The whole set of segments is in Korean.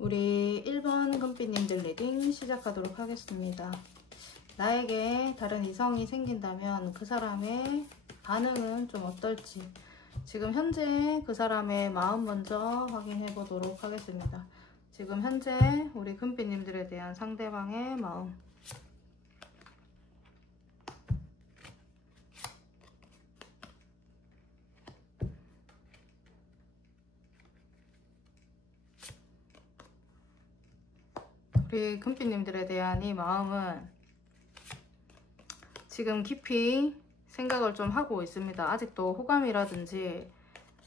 우리 1번 금빛님들 리딩 시작하도록 하겠습니다. 나에게 다른 이성이 생긴다면 그 사람의 반응은 좀 어떨지, 지금 현재 그 사람의 마음 먼저 확인해 보도록 하겠습니다. 지금 현재 우리 금빛님들에 대한 상대방의 마음. 우리 금빛님들에 대한 이 마음은 지금 깊이 생각을 좀 하고 있습니다. 아직도 호감이라든지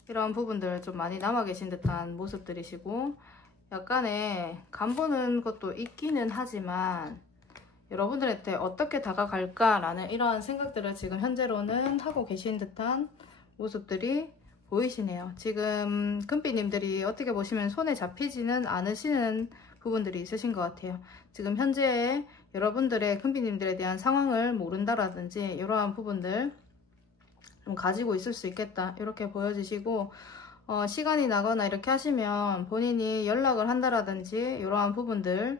이런 부분들 좀 많이 남아 계신 듯한 모습들이시고, 약간의 간보는 것도 있기는 하지만 여러분들한테 어떻게 다가갈까라는 이러한 생각들을 지금 현재로는 하고 계신 듯한 모습들이 보이시네요. 지금 금빛님들이 어떻게 보시면 손에 잡히지는 않으시는 부분들이 있으신 것 같아요. 지금 현재 여러분들의 금빛님들에 대한 상황을 모른다라든지 이러한 부분들 좀 가지고 있을 수 있겠다, 이렇게 보여지시고, 시간이 나거나 이렇게 하시면 본인이 연락을 한다라든지 이러한 부분들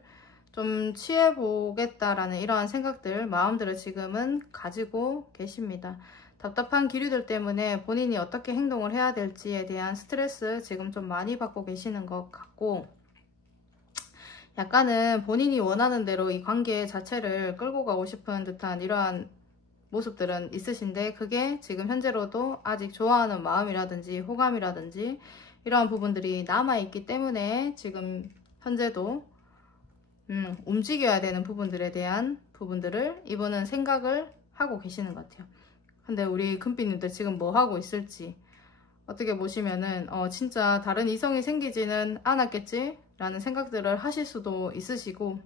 좀 취해보겠다라는 이러한 생각들, 마음들을 지금은 가지고 계십니다. 답답한 기류들 때문에 본인이 어떻게 행동을 해야 될지에 대한 스트레스 지금 좀 많이 받고 계시는 것 같고, 약간은 본인이 원하는 대로 이 관계 자체를 끌고 가고 싶은 듯한 이러한 모습들은 있으신데, 그게 지금 현재로도 아직 좋아하는 마음이라든지 호감이라든지 이러한 부분들이 남아있기 때문에 지금 현재도 움직여야 되는 부분들에 대한 부분들을 이분은 생각을 하고 계시는 것 같아요. 근데 우리 금빛님들 지금 뭐 하고 있을지 어떻게 보시면은 진짜 다른 이성이 생기지는 않았겠지? 라는 생각들을 하실 수도 있으시고,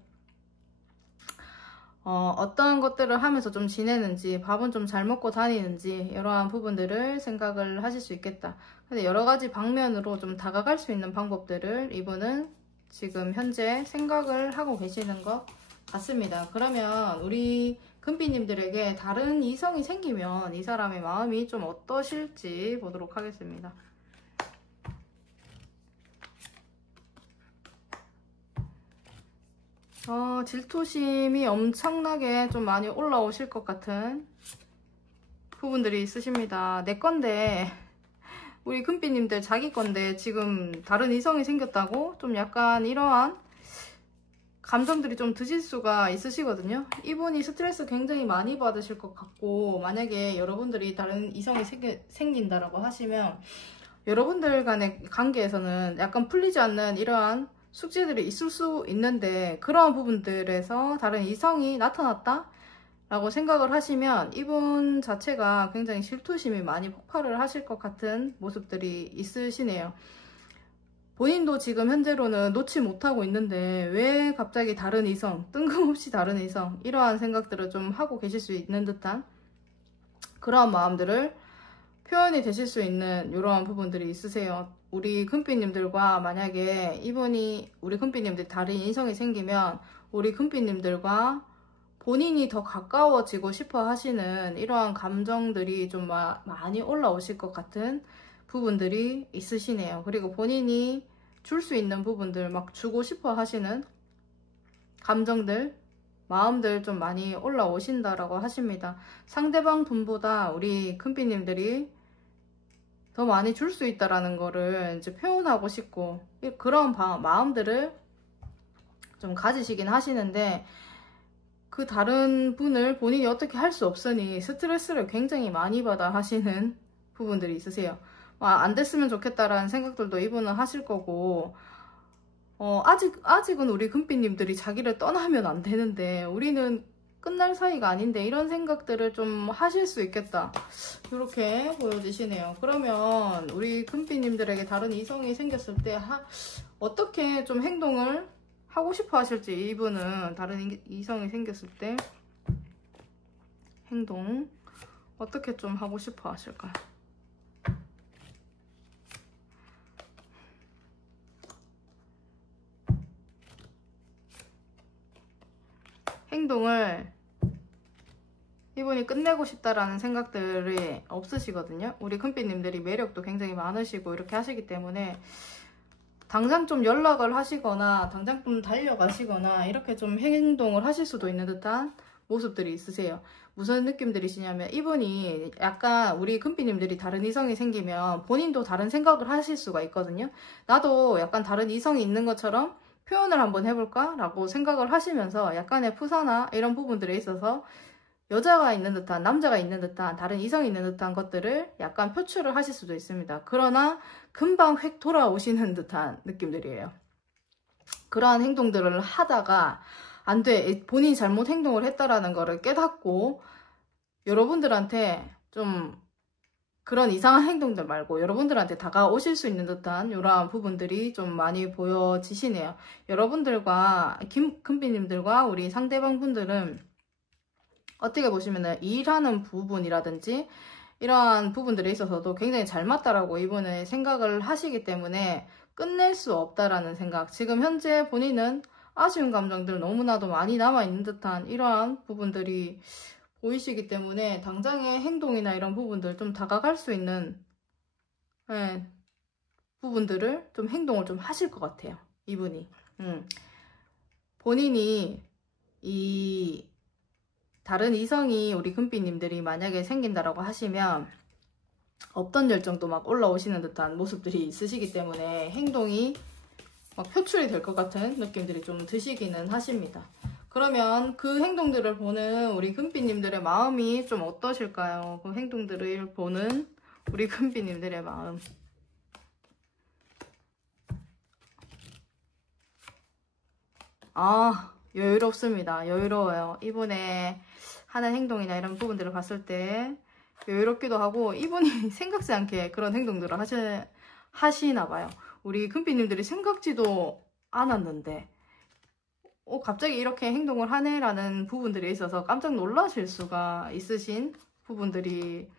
어떤 것들을 하면서 좀 지내는지, 밥은 좀 잘 먹고 다니는지 이러한 부분들을 생각을 하실 수 있겠다. 근데 여러 가지 방면으로 좀 다가갈 수 있는 방법들을 이분은 지금 현재 생각을 하고 계시는 것 같습니다. 그러면 우리 금빛님들에게 다른 이성이 생기면 이 사람의 마음이 좀 어떠실지 보도록 하겠습니다. 질투심이 엄청나게 좀 많이 올라오실 것 같은 부분들이 있으십니다. 내 건데, 우리 금빛님들 자기 건데 지금 다른 이성이 생겼다고 좀 약간 이러한 감정들이 좀 드실 수가 있으시거든요. 이분이 스트레스 굉장히 많이 받으실 것 같고, 만약에 여러분들이 다른 이성이 생긴다라고 하시면 여러분들 간의 관계에서는 약간 풀리지 않는 이러한 숙제들이 있을 수 있는데, 그러한 부분들에서 다른 이성이 나타났다 라고 생각을 하시면 이분 자체가 굉장히 질투심이 많이 폭발을 하실 것 같은 모습들이 있으시네요. 본인도 지금 현재로는 놓지 못하고 있는데 왜 갑자기 다른 이성, 뜬금없이 다른 이성, 이러한 생각들을 좀 하고 계실 수 있는 듯한 그러한 마음들을 표현이 되실 수 있는 이러한 부분들이 있으세요. 우리 금빛님들과 만약에 이분이, 우리 금빛님들이 다른 인성이 생기면 우리 금빛님들과 본인이 더 가까워지고 싶어 하시는 이러한 감정들이 좀 많이 올라오실 것 같은 부분들이 있으시네요. 그리고 본인이 줄 수 있는 부분들, 막 주고 싶어 하시는 감정들, 마음들 좀 많이 올라오신다라고 하십니다. 상대방 분보다 우리 금빛님들이 더 많이 줄 수 있다라는 거를 이제 표현하고 싶고, 그런 마음들을 좀 가지시긴 하시는데, 그 다른 분을 본인이 어떻게 할 수 없으니 스트레스를 굉장히 많이 받아 하시는 부분들이 있으세요. 안 됐으면 좋겠다라는 생각들도 이분은 하실 거고, 아직은 우리 금빛님들이 자기를 떠나면 안 되는데, 우리는 끝날 사이가 아닌데, 이런 생각들을 좀 하실 수 있겠다, 이렇게 보여지시네요. 그러면 우리 금빛님들에게 다른 이성이 생겼을 때 어떻게 좀 행동을 하고 싶어 하실지, 이분은 다른 이성이 생겼을 때 행동 어떻게 좀 하고 싶어 하실까요? 행동을 이분이 끝내고 싶다라는 생각들이 없으시거든요. 우리 금빛님들이 매력도 굉장히 많으시고 이렇게 하시기 때문에 당장 좀 연락을 하시거나 당장 좀 달려가시거나 이렇게 좀 행동을 하실 수도 있는 듯한 모습들이 있으세요. 무슨 느낌들이시냐면 이분이 약간 우리 금비님들이 다른 이성이 생기면 본인도 다른 생각을 하실 수가 있거든요. 나도 약간 다른 이성이 있는 것처럼 표현을 한번 해볼까? 라고 생각을 하시면서 약간의 푸사나 이런 부분들에 있어서 여자가 있는 듯한, 남자가 있는 듯한, 다른 이성이 있는 듯한 것들을 약간 표출을 하실 수도 있습니다. 그러나 금방 획 돌아오시는 듯한 느낌들이에요. 그러한 행동들을 하다가 안 돼, 본인이 잘못 행동을 했다라는 거를 깨닫고 여러분들한테 좀 그런 이상한 행동들 말고 여러분들한테 다가오실 수 있는 듯한 이러한 부분들이 좀 많이 보여지시네요. 여러분들과 금비님들과 우리 상대방 분들은 어떻게 보시면은 일하는 부분이라든지 이러한 부분들에 있어서도 굉장히 잘 맞다라고 이분은 생각을 하시기 때문에 끝낼 수 없다라는 생각. 지금 현재 본인은 아쉬운 감정들 너무나도 많이 남아있는 듯한 이러한 부분들이 보이시기 때문에 당장의 행동이나 이런 부분들 좀 다가갈 수 있는 부분들을 좀 행동을 좀 하실 것 같아요. 이분이. 본인이 이 다른 이성이 우리 금비님들이 만약에 생긴다라고 하시면 없던 열정도 막 올라오시는 듯한 모습들이 있으시기 때문에 행동이 막 표출이 될 것 같은 느낌들이 좀 드시기는 하십니다. 그러면 그 행동들을 보는 우리 금비님들의 마음이 좀 어떠실까요? 그 행동들을 보는 우리 금비님들의 마음. 여유롭습니다. 여유로워요. 이분의 하는 행동이나 이런 부분들을 봤을 때 여유롭기도 하고 이분이 생각지 않게 그런 행동들을 하시나 봐요. 우리 금비님들이 생각지도 않았는데 갑자기 이렇게 행동을 하네라는 부분들이 있어서 깜짝 놀라실 수가 있으신 부분들이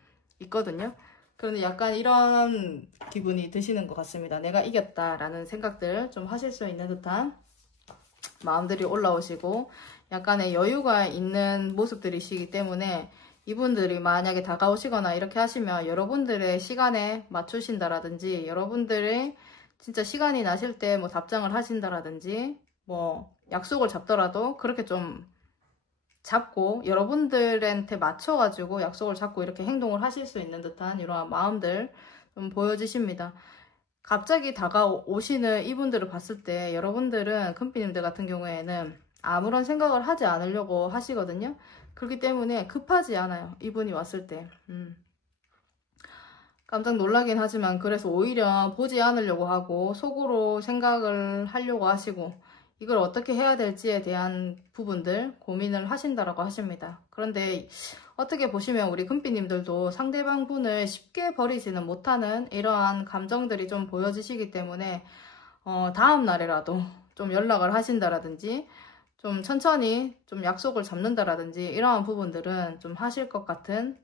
있거든요. 그런데 약간 이런 기분이 드시는 것 같습니다. 내가 이겼다라는 생각들 좀 하실 수 있는 듯한 마음들이 올라오시고 약간의 여유가 있는 모습들이시기 때문에 이분들이 만약에 다가오시거나 이렇게 하시면 여러분들의 시간에 맞추신다라든지 여러분들의 진짜 시간이 나실 때 뭐 답장을 하신다라든지 뭐 약속을 잡더라도 그렇게 좀 잡고 여러분들한테 맞춰가지고 약속을 잡고 이렇게 행동을 하실 수 있는 듯한 이러한 마음들 좀 보여지십니다. 갑자기 다가오시는 이분들을 봤을 때 여러분들은 금비님들 같은 경우에는 아무런 생각을 하지 않으려고 하시거든요. 그렇기 때문에 급하지 않아요. 이분이 왔을 때. 깜짝 놀라긴 하지만 그래서 오히려 보지 않으려고 하고 속으로 생각을 하려고 하시고 이걸 어떻게 해야 될지에 대한 부분들 고민을 하신다라고 하십니다. 그런데 어떻게 보시면 우리 금비님들도 상대방 분을 쉽게 버리지는 못하는 이러한 감정들이 좀 보여지시기 때문에 다음 날에라도 좀 연락을 하신다라든지 좀 천천히 좀 약속을 잡는다라든지 이러한 부분들은 좀 하실 것 같은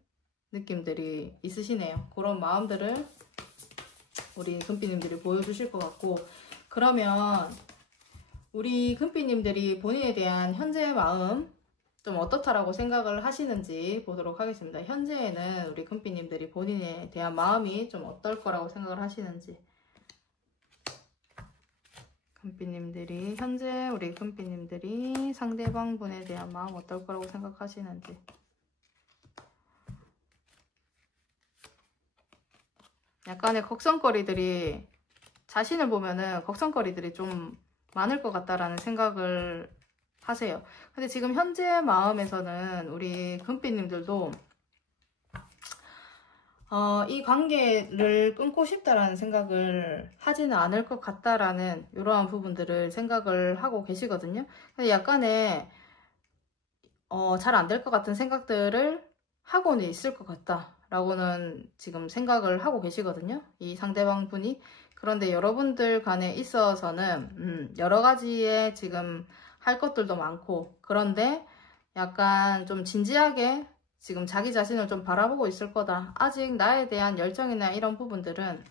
느낌들이 있으시네요. 그런 마음들을 우리 금비님들이 보여주실 것 같고 그러면 우리 금비님들이 본인에 대한 현재의 마음 좀 어떻다라고 생각을 하시는지 보도록 하겠습니다. 현재에는 우리 금비님들이 본인에 대한 마음이 좀 어떨 거라고 생각을 하시는지 금비님들이 현재 우리 금비님들이 상대방 분에 대한 마음 어떨 거라고 생각하시는지 약간의 걱정거리들이 자신을 보면은 걱정거리들이 좀 많을 것 같다라는 생각을 하세요. 근데 지금 현재 마음에서는 우리 금비님들도 이 관계를 끊고 싶다라는 생각을 하지는 않을 것 같다라는 이러한 부분들을 생각을 하고 계시거든요. 근데 약간의 잘 안 될 것 같은 생각들을 하고는 있을 것 같다라고는 지금 생각을 하고 계시거든요. 이 상대방 분이. 그런데 여러분들 간에 있어서는 여러 가지의 지금 할 것들도 많고 그런데 약간 좀 진지하게 지금 자기 자신을 좀 바라보고 있을 거다. 아직 나에 대한 열정이나 이런 부분들은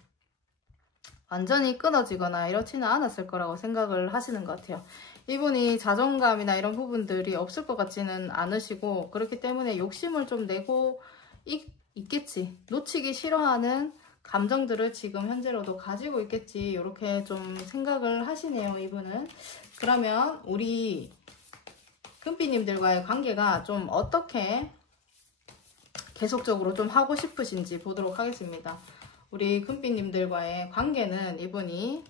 완전히 끊어지거나 이렇지는 않았을 거라고 생각을 하시는 것 같아요. 이분이 자존감이나 이런 부분들이 없을 것 같지는 않으시고 그렇기 때문에 욕심을 좀 내고 있겠지. 놓치기 싫어하는 감정들을 지금 현재로도 가지고 있겠지, 이렇게 좀 생각을 하시네요, 이분은. 그러면 우리 금빛님들과의 관계가 좀 어떻게 계속적으로 좀 하고 싶으신지 보도록 하겠습니다. 우리 금빛님들과의 관계는 이분이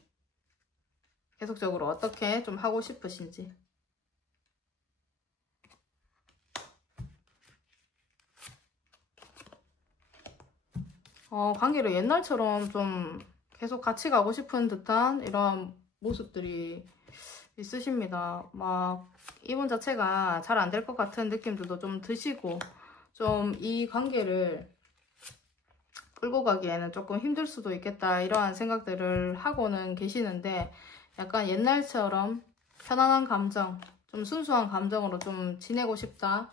계속적으로 어떻게 좀 하고 싶으신지. 관계를 옛날처럼 좀 계속 같이 가고 싶은 듯한 이런 모습들이 있으십니다. 막 이분 자체가 잘 안 될 것 같은 느낌들도 좀 드시고, 좀 이 관계를 끌고 가기에는 조금 힘들 수도 있겠다, 이러한 생각들을 하고는 계시는데, 약간 옛날처럼 편안한 감정, 좀 순수한 감정으로 좀 지내고 싶다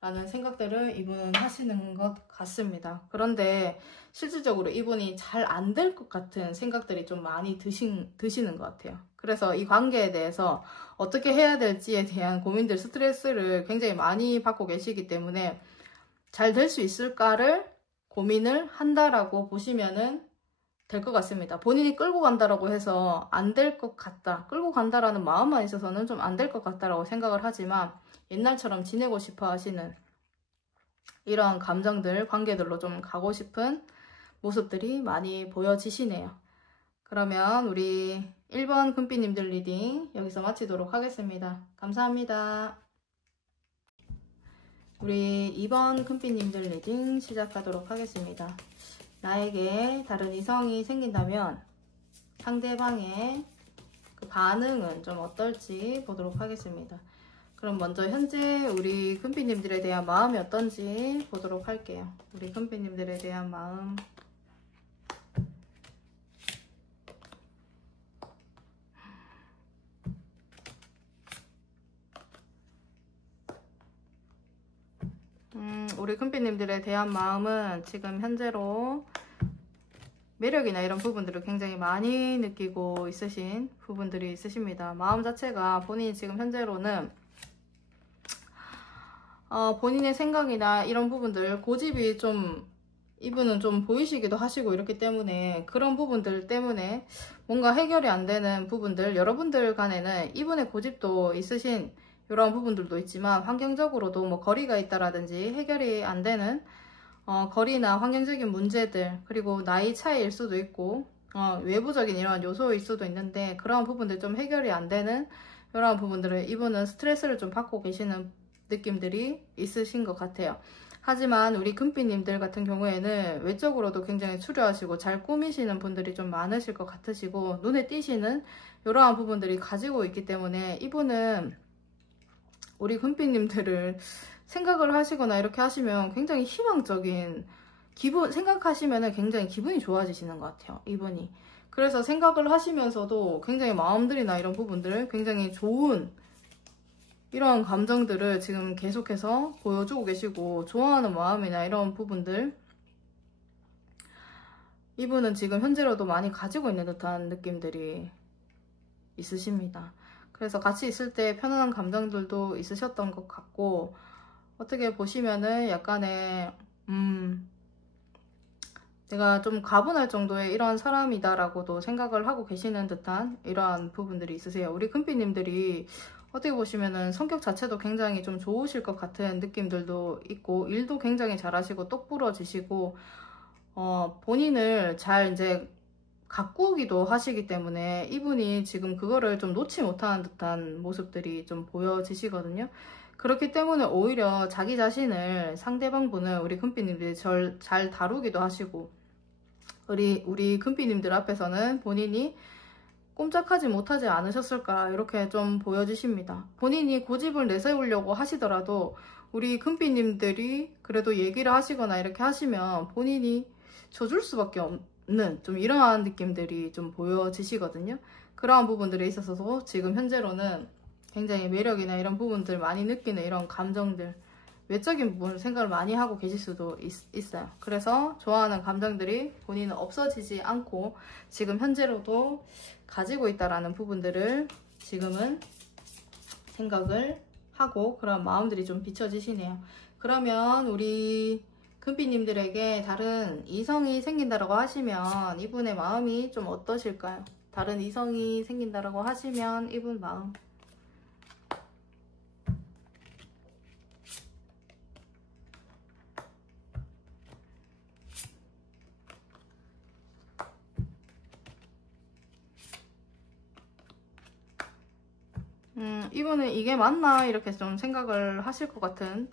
라는 생각들을 이분은 하시는 것 같습니다. 그런데 실질적으로 이분이 잘 안 될 것 같은 생각들이 좀 많이 드시는 것 같아요. 그래서 이 관계에 대해서 어떻게 해야 될지에 대한 고민들, 스트레스를 굉장히 많이 받고 계시기 때문에 잘 될 수 있을까를 고민을 한다라고 보시면은 될 것 같습니다. 본인이 끌고 간다라고 해서 안 될 것 같다, 끌고 간다라는 마음만 있어서는 좀 안 될 것 같다라고 생각을 하지만, 옛날처럼 지내고 싶어 하시는 이런 감정들, 관계들로 좀 가고 싶은 모습들이 많이 보여지시네요. 그러면 우리 1번 금빛님들 리딩 여기서 마치도록 하겠습니다. 감사합니다. 우리 2번 금빛님들 리딩 시작하도록 하겠습니다. 나에게 다른 이성이 생긴다면 상대방의 그 반응은 좀 어떨지 보도록 하겠습니다. 그럼 먼저 현재 우리 금빛님들에 대한 마음이 어떤지 보도록 할게요. 우리 금빛님들에 대한 마음. 우리 금빛님들에 대한 마음은 지금 현재로 매력이나 이런 부분들을 굉장히 많이 느끼고 있으신 부분들이 있으십니다. 마음 자체가 본인이 지금 현재로는 본인의 생각이나 이런 부분들, 고집이 좀 이분은 좀 보이시기도 하시고 이렇기 때문에, 그런 부분들 때문에 뭔가 해결이 안 되는 부분들, 여러분들 간에는 이분의 고집도 있으신 이런 부분들도 있지만, 환경적으로도 뭐 거리가 있다라든지 해결이 안 되는 거리나 환경적인 문제들, 그리고 나이 차이일 수도 있고 외부적인 이런 요소일 수도 있는데, 그런 부분들 좀 해결이 안 되는 이런 부분들을 이분은 스트레스를 좀 받고 계시는 느낌들이 있으신 것 같아요. 하지만 우리 금빛님들 같은 경우에는 외적으로도 굉장히 추려하시고 잘 꾸미시는 분들이 좀 많으실 것 같으시고, 눈에 띄시는 이러한 부분들이 가지고 있기 때문에 이분은 우리 금빛님들을 생각을 하시거나 이렇게 하시면 굉장히 희망적인 생각하시면 굉장히 기분이 좋아지시는 것 같아요, 이분이. 그래서 생각을 하시면서도 굉장히 마음들이나 이런 부분들, 굉장히 좋은 이런 감정들을 지금 계속해서 보여주고 계시고, 좋아하는 마음이나 이런 부분들 이분은 지금 현재로도 많이 가지고 있는 듯한 느낌들이 있으십니다. 그래서 같이 있을 때 편안한 감정들도 있으셨던 것 같고, 어떻게 보시면은 약간의 내가 좀 가분할 정도의 이런 사람이다라고도 생각을 하고 계시는 듯한 이러한 부분들이 있으세요. 우리 금빛님들이 어떻게 보시면은 성격 자체도 굉장히 좀 좋으실 것 같은 느낌들도 있고, 일도 굉장히 잘하시고 똑부러지시고, 본인을 잘 이제 가꾸기도 하시기 때문에 이분이 지금 그거를 좀 놓지 못하는 듯한 모습들이 좀 보여지시거든요. 그렇기 때문에 오히려 자기 자신을, 상대방 분을 우리 금빛님들이 잘 다루기도 하시고, 우리 금빛님들 앞에서는 본인이 꼼짝하지 못하지 않으셨을까, 이렇게 좀 보여지십니다. 본인이 고집을 내세우려고 하시더라도 우리 금빛님들이 그래도 얘기를 하시거나 이렇게 하시면 본인이 져줄 수밖에 없는 좀 이러한 느낌들이 좀 보여지시거든요. 그러한 부분들에 있어서도 지금 현재로는 굉장히 매력이나 이런 부분들 많이 느끼는 이런 감정들, 외적인 부분을 생각을 많이 하고 계실 수도 있어요. 그래서 좋아하는 감정들이 본인은 없어지지 않고 지금 현재로도 가지고 있다라는 부분들을 지금은 생각을 하고, 그런 마음들이 좀 비춰지시네요. 그러면 우리 금빛님들에게 다른 이성이 생긴다라고 하시면 이분의 마음이 좀 어떠실까요? 다른 이성이 생긴다라고 하시면 이분 마음. 이분은 이게 맞나 이렇게 좀 생각을 하실 것 같은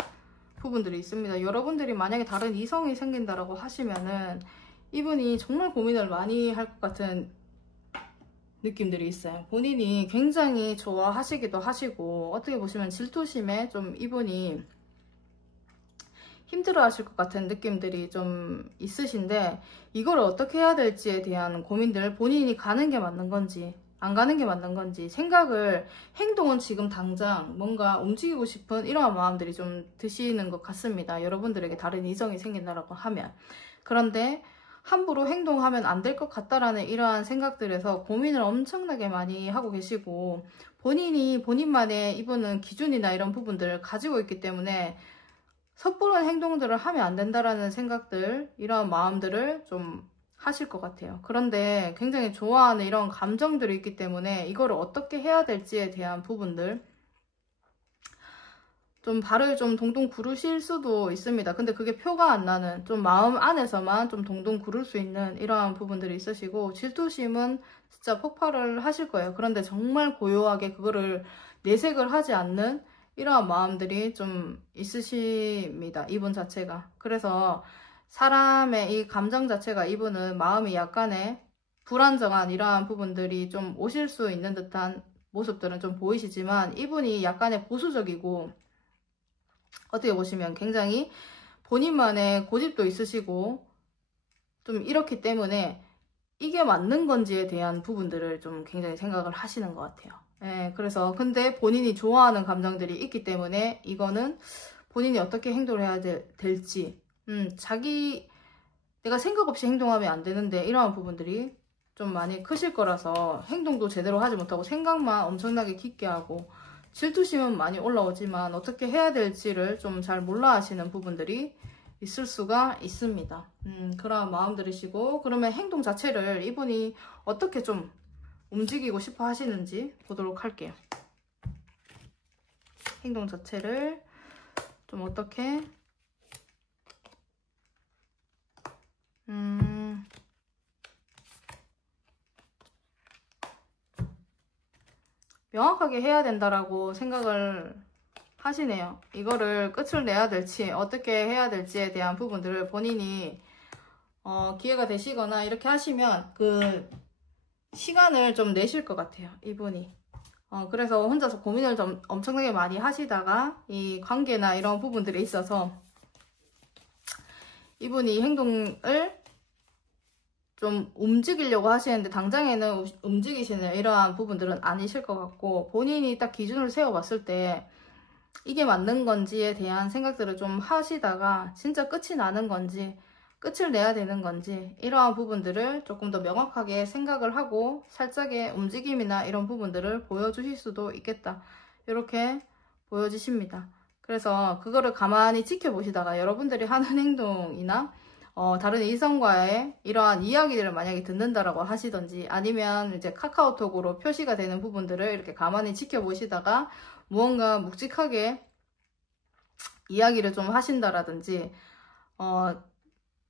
부분들이 있습니다. 여러분들이 만약에 다른 이성이 생긴다라고 하시면은 이분이 정말 고민을 많이 할 것 같은 느낌들이 있어요. 본인이 굉장히 좋아하시기도 하시고 어떻게 보시면 질투심에 좀 이분이 힘들어 하실 것 같은 느낌들이 좀 있으신데 이걸 어떻게 해야 될지에 대한 고민들, 본인이 가는 게 맞는 건지 안 가는 게 맞는 건지 생각을, 행동은 지금 당장 뭔가 움직이고 싶은 이러한 마음들이 좀 드시는 것 같습니다. 여러분들에게 다른 이성이 생긴다라고 하면. 그런데 함부로 행동하면 안 될 것 같다라는 이러한 생각들에서 고민을 엄청나게 많이 하고 계시고, 본인이 본인만의 이분은 기준이나 이런 부분들을 가지고 있기 때문에 섣부른 행동들을 하면 안 된다라는 생각들, 이런 마음들을 좀 하실 것 같아요. 그런데 굉장히 좋아하는 이런 감정들이 있기 때문에 이거를 어떻게 해야 될지에 대한 부분들, 좀 발을 좀 동동 구르실 수도 있습니다. 근데 그게 표가 안 나는, 좀 마음 안에서만 좀 동동 구를 수 있는 이러한 부분들이 있으시고, 질투심은 진짜 폭발을 하실 거예요. 그런데 정말 고요하게 그거를 내색을 하지 않는 이러한 마음들이 좀 있으십니다. 이분 자체가. 그래서 사람의 이 감정 자체가, 이분은 마음이 약간의 불안정한 이러한 부분들이 좀 오실 수 있는 듯한 모습들은 좀 보이시지만, 이분이 약간의 보수적이고 어떻게 보시면 굉장히 본인만의 고집도 있으시고 좀 이렇기 때문에 이게 맞는 건지에 대한 부분들을 좀 굉장히 생각을 하시는 것 같아요. 예, 그래서 근데 본인이 좋아하는 감정들이 있기 때문에 이거는 본인이 어떻게 행동을 해야 될지, 내가 생각 없이 행동하면 안 되는데 이러한 부분들이 좀 많이 크실 거라서 행동도 제대로 하지 못하고 생각만 엄청나게 깊게 하고, 질투심은 많이 올라오지만 어떻게 해야 될지를 좀 잘 몰라 하시는 부분들이 있을 수가 있습니다. 그런 마음들이시고, 그러면 행동 자체를 이분이 어떻게 좀 움직이고 싶어 하시는지 보도록 할게요. 행동 자체를 좀 어떻게 명확하게 해야 된다라고 생각을 하시네요. 이거를 끝을 내야 될지 어떻게 해야 될지에 대한 부분들을 본인이 기회가 되시거나 이렇게 하시면 그 시간을 좀 내실 것 같아요, 이분이. 그래서 혼자서 고민을 좀 엄청나게 많이 하시다가 이 관계나 이런 부분들에 있어서 이분이 행동을 좀 움직이려고 하시는데 당장에는 움직이시는 이러한 부분들은 아니실 것 같고, 본인이 딱 기준을 세워봤을 때 이게 맞는 건지에 대한 생각들을 좀 하시다가 진짜 끝이 나는 건지 끝을 내야 되는 건지 이러한 부분들을 조금 더 명확하게 생각을 하고 살짝의 움직임이나 이런 부분들을 보여주실 수도 있겠다, 이렇게 보여지십니다. 그래서 그거를 가만히 지켜보시다가 여러분들이 하는 행동이나 다른 이성과의 이러한 이야기들을 만약에 듣는다라고 하시던지, 아니면 이제 카카오톡으로 표시가 되는 부분들을 이렇게 가만히 지켜보시다가 무언가 묵직하게 이야기를 좀 하신다라든지,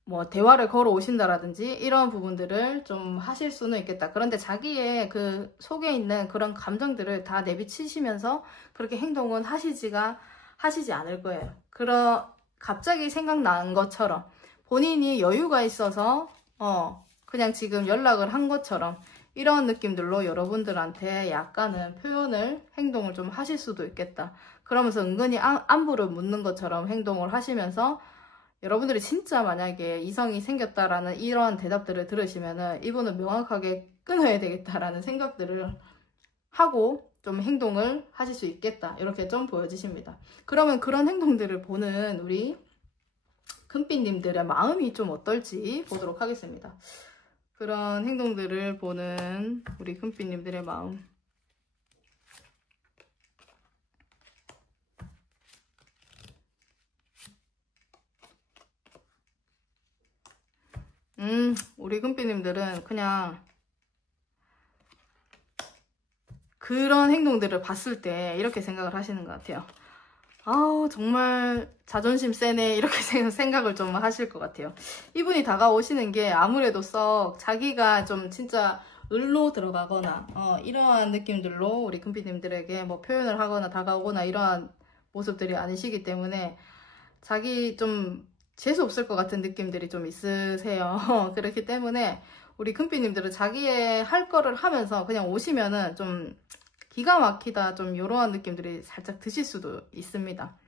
뭐 대화를 걸어 오신다라든지 이런 부분들을 좀 하실 수는 있겠다. 그런데 자기의 그 속에 있는 그런 감정들을 다 내비치시면서 그렇게 행동은 하시지 않을 거예요. 갑자기 생각난 것처럼, 본인이 여유가 있어서 그냥 지금 연락을 한 것처럼 이런 느낌들로 여러분들한테 약간은 표현을, 행동을 좀 하실 수도 있겠다. 그러면서 은근히 안부를 묻는 것처럼 행동을 하시면서 여러분들이 진짜 만약에 이성이 생겼다라는 이러한 대답들을 들으시면은 이분은 명확하게 끊어야 되겠다라는 생각들을 하고 좀 행동을 하실 수 있겠다, 이렇게 좀 보여지십니다. 그러면 그런 행동들을 보는 우리 금빛님들의 마음이 좀 어떨지 보도록 하겠습니다. 그런 행동들을 보는 우리 금빛님들의 마음. 우리 금빛님들은 그냥 그런 행동들을 봤을 때 이렇게 생각을 하시는 것 같아요. 아우 정말 자존심 세네 이렇게 생각을 좀 하실 것 같아요. 이분이 다가오시는 게 아무래도 썩 자기가 좀 진짜 을로 들어가거나 이러한 느낌들로 우리 금빛님들에게 뭐 표현을 하거나 다가오거나 이러한 모습들이 아니시기 때문에 자기 좀 재수없을 것 같은 느낌들이 좀 있으세요. 그렇기 때문에 우리 금빛님들은 자기의 할 거를 하면서 그냥 오시면은 좀 기가 막히다 좀 이러한 느낌들이 살짝 드실 수도 있습니다.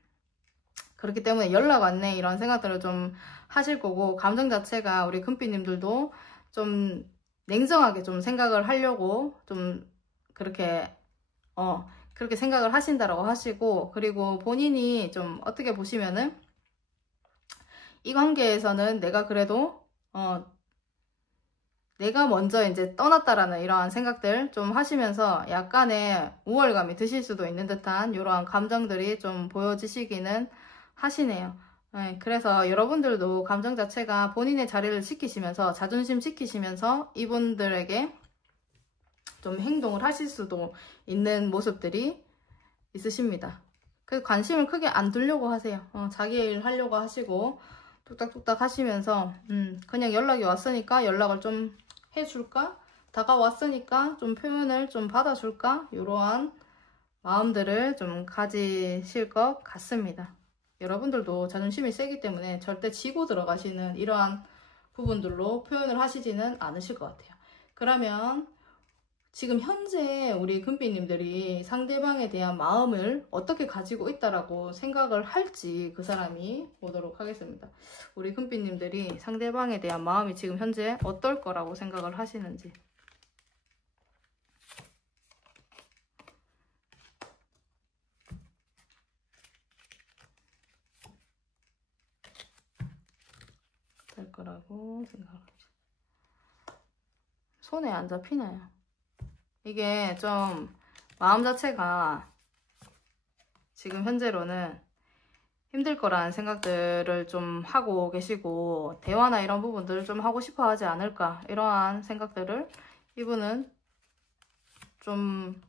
그렇기 때문에 연락 왔네 이런 생각들을 좀 하실 거고, 감정 자체가 우리 금빛님들도 좀 냉정하게 좀 생각을 하려고 좀 그렇게 그렇게 생각을 하신다라고 하시고, 그리고 본인이 좀 어떻게 보시면은 이 관계에서는 내가 그래도 내가 먼저 이제 떠났다라는 이러한 생각들 좀 하시면서 약간의 우월감이 드실 수도 있는 듯한 이러한 감정들이 좀 보여지시기는 하시네요. 네, 그래서 여러분들도 감정 자체가 본인의 자리를 지키시면서 자존심 지키시면서 이분들에게 좀 행동을 하실 수도 있는 모습들이 있으십니다. 그 관심을 크게 안 두려고 하세요. 자기 일 하려고 하시고 뚝딱뚝딱 하시면서 그냥 연락이 왔으니까 연락을 좀 해줄까? 다가왔으니까 좀 표현을 좀 받아줄까? 이러한 마음들을 좀 가지실 것 같습니다. 여러분들도 자존심이 세기 때문에 절대 지고 들어가시는 이러한 부분들로 표현을 하시지는 않으실 것 같아요. 그러면 지금 현재 우리 금빛님들이 상대방에 대한 마음을 어떻게 가지고 있다라고 생각을 할지 그 사람이 보도록 하겠습니다. 우리 금빛님들이 상대방에 대한 마음이 지금 현재 어떨 거라고 생각을 하시는지. 어떨 거라고 생각을 하죠. 손에 안 잡히나요? 이게 좀 마음 자체가 지금 현재로는 힘들 거라는 생각들을 좀 하고 계시고, 대화나 이런 부분들을 좀 하고 싶어 하지 않을까 이러한 생각들을 이분은 좀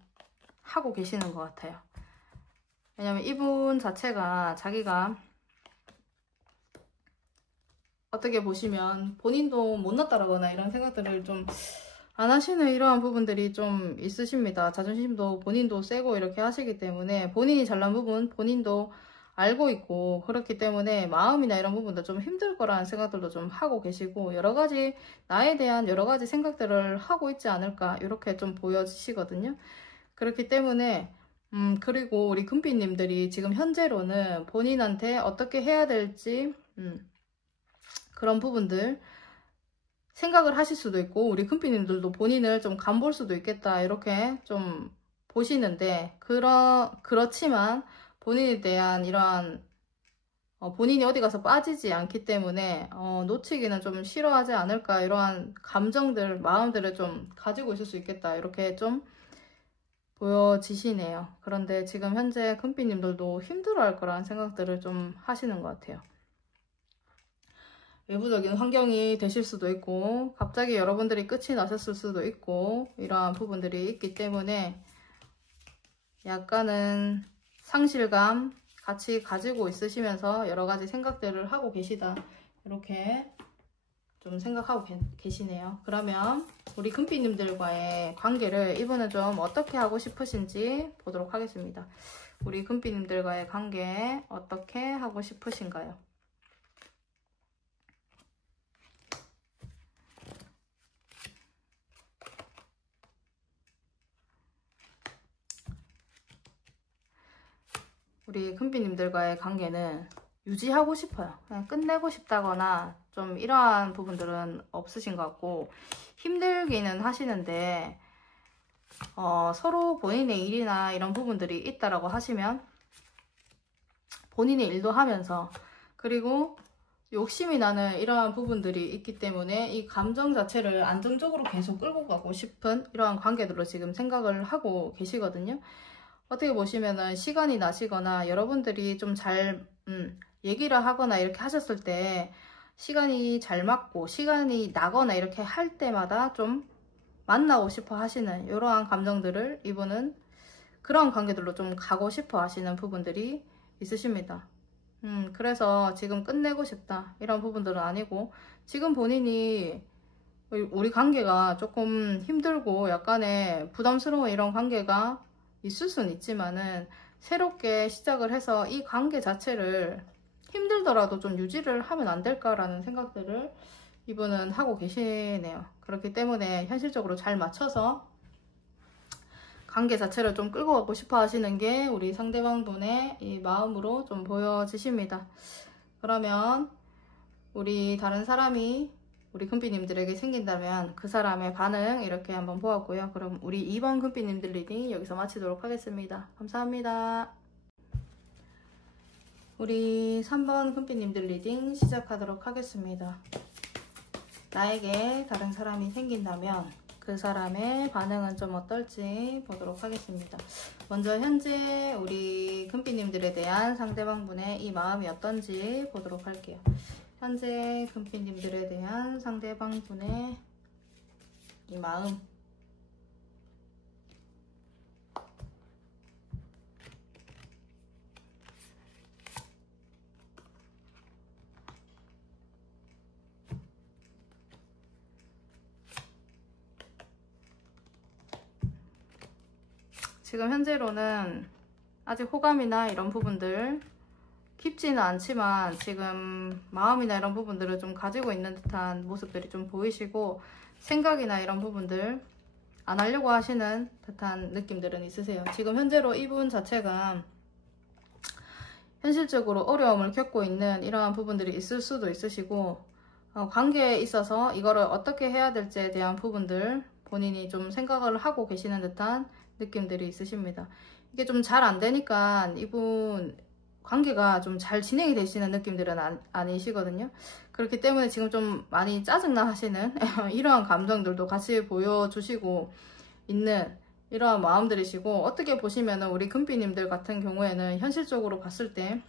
하고 계시는 것 같아요. 왜냐면 이분 자체가 자기가 어떻게 보시면 본인도 못났다라거나 이런 생각들을 좀 안 하시는 이러한 부분들이 좀 있으십니다. 자존심도 본인도 세고 이렇게 하시기 때문에 본인이 잘난 부분 본인도 알고 있고, 그렇기 때문에 마음이나 이런 부분도 좀 힘들 거라는 생각들도 좀 하고 계시고, 여러가지 나에 대한 여러가지 생각들을 하고 있지 않을까 이렇게 좀 보여지시거든요. 그렇기 때문에 그리고 우리 금빛님들이 지금 현재로는 본인한테 어떻게 해야 될지 그런 부분들 생각을 하실 수도 있고, 우리 금빛님들도 본인을 좀 간볼 수도 있겠다 이렇게 좀 보시는데, 그렇지만 본인에 대한 이러한 본인이 어디 가서 빠지지 않기 때문에 놓치기는 좀 싫어하지 않을까 이러한 감정들 마음들을 좀 가지고 있을 수 있겠다 이렇게 좀 보여지시네요. 그런데 지금 현재 금빛님들도 힘들어할 거라는 생각들을 좀 하시는 것 같아요. 외부적인 환경이 되실 수도 있고, 갑자기 여러분들이 끝이 나셨을 수도 있고, 이러한 부분들이 있기 때문에 약간은 상실감 같이 가지고 있으시면서 여러가지 생각들을 하고 계시다 이렇게 좀 생각하고 계시네요. 그러면 우리 금빛님들과의 관계를 이분은 좀 어떻게 하고 싶으신지 보도록 하겠습니다. 우리 금빛님들과의 관계 어떻게 하고 싶으신가요? 우리 금빛님들과의 관계는 유지하고 싶어요. 그냥 끝내고 싶다거나 좀 이러한 부분들은 없으신 것 같고, 힘들기는 하시는데 서로 본인의 일이나 이런 부분들이 있다라고 하시면 본인의 일도 하면서, 그리고 욕심이 나는 이러한 부분들이 있기 때문에 이 감정 자체를 안정적으로 계속 끌고 가고 싶은 이러한 관계들로 지금 생각을 하고 계시거든요. 어떻게 보시면은 시간이 나시거나 여러분들이 좀 잘 얘기를 하거나 이렇게 하셨을 때 시간이 잘 맞고 시간이 나거나 이렇게 할 때마다 좀 만나고 싶어 하시는 이러한 감정들을 이분은 그런 관계들로 좀 가고 싶어 하시는 부분들이 있으십니다. 그래서 지금 끝내고 싶다 이런 부분들은 아니고, 지금 본인이 우리 관계가 조금 힘들고 약간의 부담스러운 이런 관계가 있을 수는 있지만은 새롭게 시작을 해서 이 관계 자체를 힘들더라도 좀 유지를 하면 안 될까라는 생각들을 이분은 하고 계시네요. 그렇기 때문에 현실적으로 잘 맞춰서 관계 자체를 좀 끌고 가고 싶어 하시는 게 우리 상대방 분의 이 마음으로 좀 보여지십니다. 그러면 우리 다른 사람이 우리 금빛님들에게 생긴다면 그 사람의 반응 이렇게 한번 보았고요. 그럼 우리 2번 금빛님들 리딩 여기서 마치도록 하겠습니다. 감사합니다. 우리 3번 금빛님들 리딩 시작하도록 하겠습니다. 나에게 다른 사람이 생긴다면 그 사람의 반응은 좀 어떨지 보도록 하겠습니다. 먼저 현재 우리 금빛님들에 대한 상대방분의 이 마음이 어떤지 보도록 할게요. 현재 금빛님들에 대한 상대방분의 이 마음. 지금 현재로는 아직 호감이나 이런 부분들 깊지는 않지만 지금 마음이나 이런 부분들을 좀 가지고 있는 듯한 모습들이 좀 보이시고, 생각이나 이런 부분들 안 하려고 하시는 듯한 느낌들은 있으세요. 지금 현재로 이분 자체가 현실적으로 어려움을 겪고 있는 이러한 부분들이 있을 수도 있으시고, 관계에 있어서 이거를 어떻게 해야 될지에 대한 부분들 본인이 좀 생각을 하고 계시는 듯한 느낌들이 있으십니다. 이게 좀 잘 안 되니까 이분 관계가 좀 잘 진행이 되시는 느낌들은 아니시거든요. 그렇기 때문에 지금 좀 많이 짜증나 하시는 이러한 감정들도 같이 보여주시고 있는 이러한 마음들이시고, 어떻게 보시면은 우리 금빛님들 같은 경우에는 현실적으로 봤을 때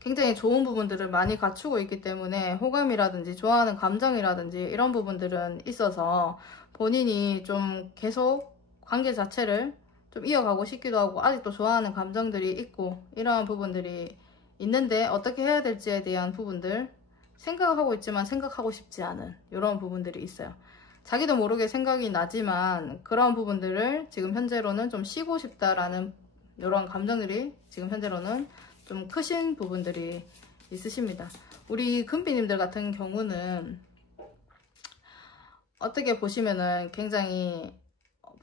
굉장히 좋은 부분들을 많이 갖추고 있기 때문에 호감이라든지 좋아하는 감정이라든지 이런 부분들은 있어서 본인이 좀 계속 관계 자체를 좀 이어가고 싶기도 하고 아직도 좋아하는 감정들이 있고 이러한 부분들이 있는데, 어떻게 해야 될지에 대한 부분들 생각하고 있지만 생각하고 싶지 않은 이런 부분들이 있어요. 자기도 모르게 생각이 나지만 그런 부분들을 지금 현재로는 좀 쉬고 싶다라는 이런 감정들이 지금 현재로는 좀 크신 부분들이 있으십니다. 우리 금빛님들 같은 경우는 어떻게 보시면은 굉장히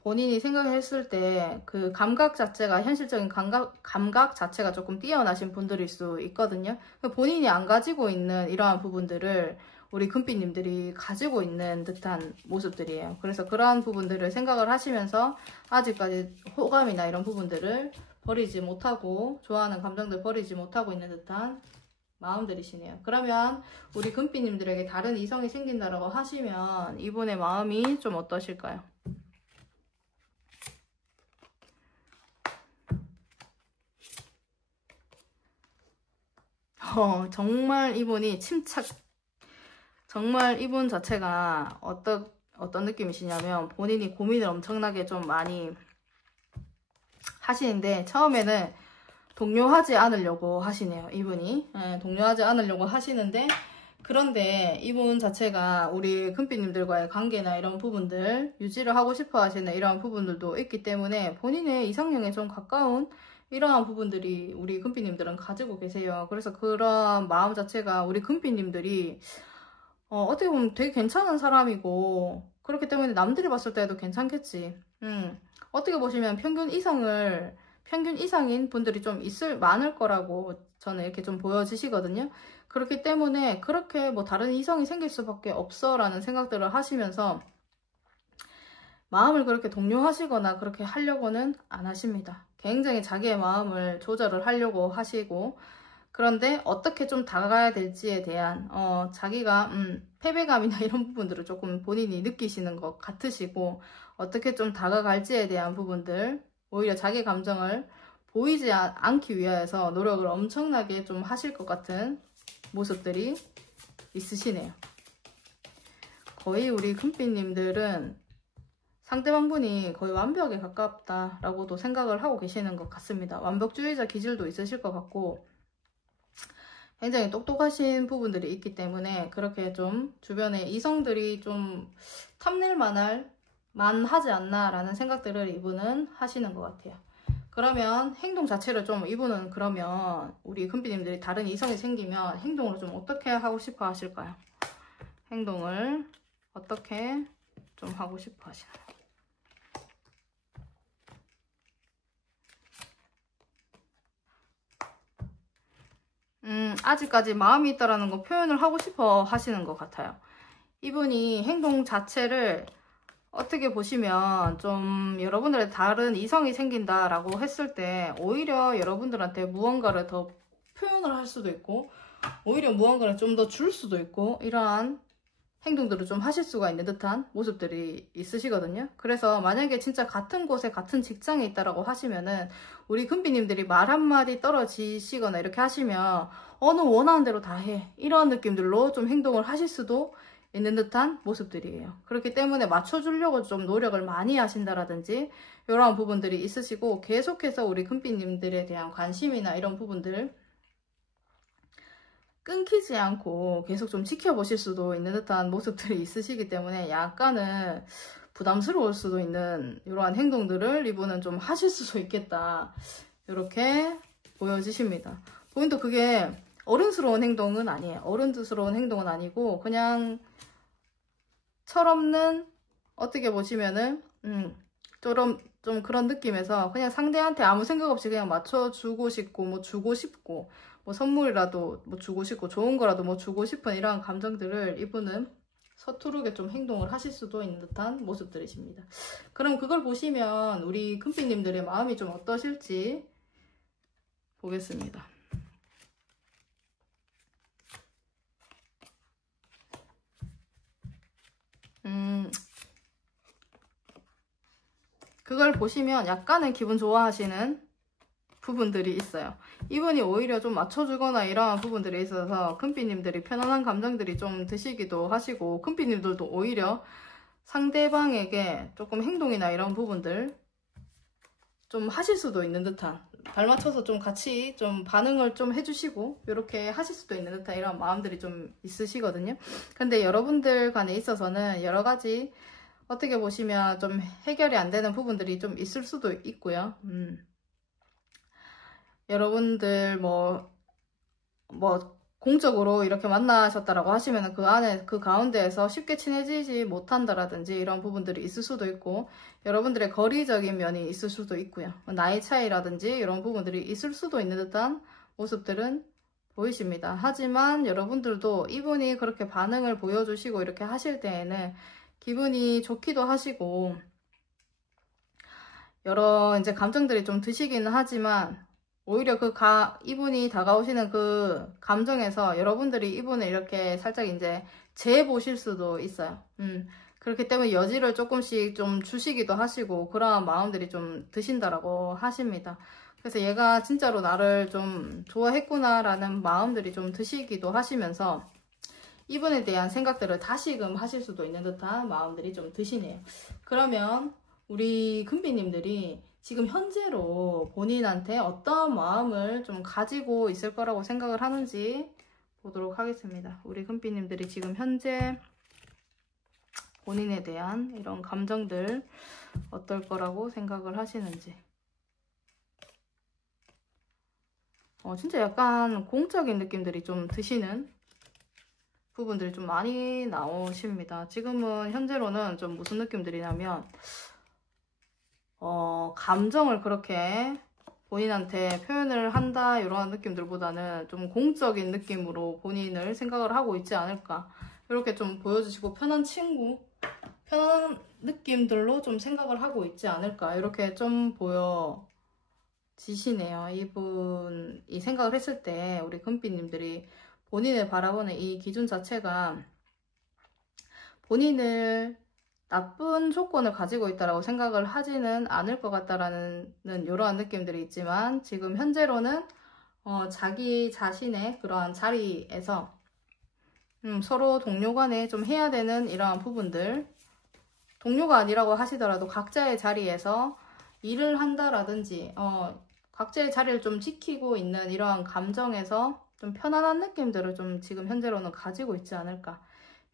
본인이 생각했을 때 그 감각 자체가, 현실적인 감각 자체가 조금 뛰어나신 분들일 수 있거든요. 본인이 안 가지고 있는 이러한 부분들을 우리 금빛님들이 가지고 있는 듯한 모습들이에요. 그래서 그러한 부분들을 생각을 하시면서 아직까지 호감이나 이런 부분들을 버리지 못하고, 좋아하는 감정들 버리지 못하고 있는 듯한 마음들이시네요. 그러면 우리 금빛님들에게 다른 이성이 생긴다라고 하시면 이분의 마음이 좀 어떠실까요? 정말 이분이 정말 이분 자체가 어떤 느낌이시냐면, 본인이 고민을 엄청나게 좀 많이 하시는데 처음에는 동요하지 않으려고 하시네요. 이분이 동요하지 않으려고 하시는데, 그런데 이분 자체가 우리 금빛님들과의 관계나 이런 부분들 유지를 하고 싶어 하시는 이런 부분들도 있기 때문에 본인의 이상형에 좀 가까운 이러한 부분들이 우리 금빛님들은 가지고 계세요. 그래서 그런 마음 자체가 우리 금빛님들이 어떻게 보면 되게 괜찮은 사람이고, 그렇기 때문에 남들이 봤을 때도 괜찮겠지. 어떻게 보시면 평균 이상인 분들이 좀 많을 거라고 저는 이렇게 좀 보여지시거든요. 그렇기 때문에 그렇게 뭐 다른 이성이 생길 수밖에 없어 라는 생각들을 하시면서 마음을 그렇게 동요하시거나 그렇게 하려고는 안 하십니다. 굉장히 자기의 마음을 조절을 하려고 하시고, 그런데 어떻게 좀 다가가야 될지에 대한 자기가 패배감이나 이런 부분들을 조금 본인이 느끼시는 것 같으시고, 어떻게 좀 다가갈지에 대한 부분들, 오히려 자기 감정을 보이지 않기 위해서 노력을 엄청나게 좀 하실 것 같은 모습들이 있으시네요. 거의 우리 금빛님들은 상대방분이 거의 완벽에 가깝다라고도 생각을 하고 계시는 것 같습니다. 완벽주의자 기질도 있으실 것 같고 굉장히 똑똑하신 부분들이 있기 때문에 그렇게 좀 주변에 이성들이 좀 탐낼 만하지 않나 라는 생각들을 이분은 하시는 것 같아요. 그러면 행동 자체를 좀 이분은 그러면 우리 금빛님들이 다른 이성이 생기면 행동을 좀 어떻게 하고 싶어 하실까요? 행동을 어떻게 좀 하고 싶어 하시나요? 아직까지 마음이 있다라는 거 표현을 하고 싶어 하시는 것 같아요. 이분이 행동 자체를 어떻게 보시면 좀 여러분들의 다른 이성이 생긴다라고 했을 때 오히려 여러분들한테 무언가를 더 표현을 할 수도 있고 오히려 무언가를 좀 더 줄 수도 있고 이러한 행동들을 좀 하실 수가 있는 듯한 모습들이 있으시거든요. 그래서 만약에 진짜 같은 곳에 같은 직장에 있다라고 하시면은 우리 금빛님들이 말 한마디 떨어지시거나 이렇게 하시면 너 원하는 대로 다 해 이런 느낌들로 좀 행동을 하실 수도 있는 듯한 모습들이에요. 그렇기 때문에 맞춰주려고 좀 노력을 많이 하신다라든지 이런 부분들이 있으시고 계속해서 우리 금빛님들에 대한 관심이나 이런 부분들 끊기지 않고 계속 좀 지켜보실 수도 있는 듯한 모습들이 있으시기 때문에 약간은 부담스러울 수도 있는 이러한 행동들을 이분은 좀 하실 수도 있겠다. 이렇게 보여지십니다. 본인도 그게 어른스러운 행동은 아니에요. 어른스러운 행동은 아니고 그냥 철없는 어떻게 보시면은 좀 그런 느낌에서 그냥 상대한테 아무 생각 없이 그냥 맞춰주고 싶고 뭐 주고 싶고 뭐 선물이라도 뭐 주고 싶고 좋은 거라도 뭐 주고 싶은 이러한 감정들을 이분은 서투르게 좀 행동을 하실 수도 있는 듯한 모습들이십니다. 그럼 그걸 보시면 우리 금빛님들의 마음이 좀 어떠실지 보겠습니다. 그걸 보시면 약간은 기분 좋아하시는 부분들이 있어요. 이분이 오히려 좀 맞춰주거나 이러한 부분들이 있어서 금빛님들이 편안한 감정들이 좀 드시기도 하시고 금빛님들도 오히려 상대방에게 조금 행동이나 이런 부분들 좀 하실 수도 있는 듯한 발 맞춰서 좀 같이 좀 반응을 좀 해주시고 이렇게 하실 수도 있는 듯한 이런 마음들이 좀 있으시거든요. 근데 여러분들 간에 있어서는 여러 가지 어떻게 보시면 좀 해결이 안 되는 부분들이 좀 있을 수도 있고요. 여러분들 뭐 공적으로 이렇게 만나셨다라고 하시면 그 안에 그 가운데에서 쉽게 친해지지 못한다라든지 이런 부분들이 있을 수도 있고 여러분들의 거리적인 면이 있을 수도 있고요. 나이 차이라든지 이런 부분들이 있을 수도 있는 듯한 모습들은 보이십니다. 하지만 여러분들도 이분이 그렇게 반응을 보여주시고 이렇게 하실 때에는 기분이 좋기도 하시고 여러 이제 감정들이 좀 드시기는 하지만 오히려 이분이 다가오시는 그 감정에서 여러분들이 이분을 이렇게 살짝 이제 재보실 수도 있어요. 그렇기 때문에 여지를 조금씩 좀 주시기도 하시고 그러한 마음들이 좀 드신다라고 하십니다. 그래서 얘가 진짜로 나를 좀 좋아했구나라는 마음들이 좀 드시기도 하시면서 이분에 대한 생각들을 다시금 하실 수도 있는 듯한 마음들이 좀 드시네요. 그러면 우리 금빛님들이 지금 현재로 본인한테 어떤 마음을 좀 가지고 있을 거라고 생각을 하는지 보도록 하겠습니다. 우리 금빛님들이 지금 현재 본인에 대한 이런 감정들 어떨 거라고 생각을 하시는지. 진짜 약간 공적인 느낌들이 좀 드시는 부분들이 좀 많이 나오십니다. 지금은 현재로는 좀 무슨 느낌들이냐면 감정을 그렇게 본인한테 표현을 한다 이런 느낌들보다는 좀 공적인 느낌으로 본인을 생각을 하고 있지 않을까 이렇게 좀 보여주시고 편한 친구, 편한 느낌들로 좀 생각을 하고 있지 않을까 이렇게 좀 보여지시네요. 이분이 생각을 했을 때 우리 금빛님들이 본인을 바라보는 이 기준 자체가 본인을 나쁜 조건을 가지고 있다라고 생각을 하지는 않을 것 같다라는 이러한 느낌들이 있지만 지금 현재로는 자기 자신의 그러한 자리에서 서로 동료 간에 좀 해야 되는 이러한 부분들, 동료가 아니라고 하시더라도 각자의 자리에서 일을 한다라든지 각자의 자리를 좀 지키고 있는 이러한 감정에서 좀 편안한 느낌들을 좀 지금 현재로는 가지고 있지 않을까,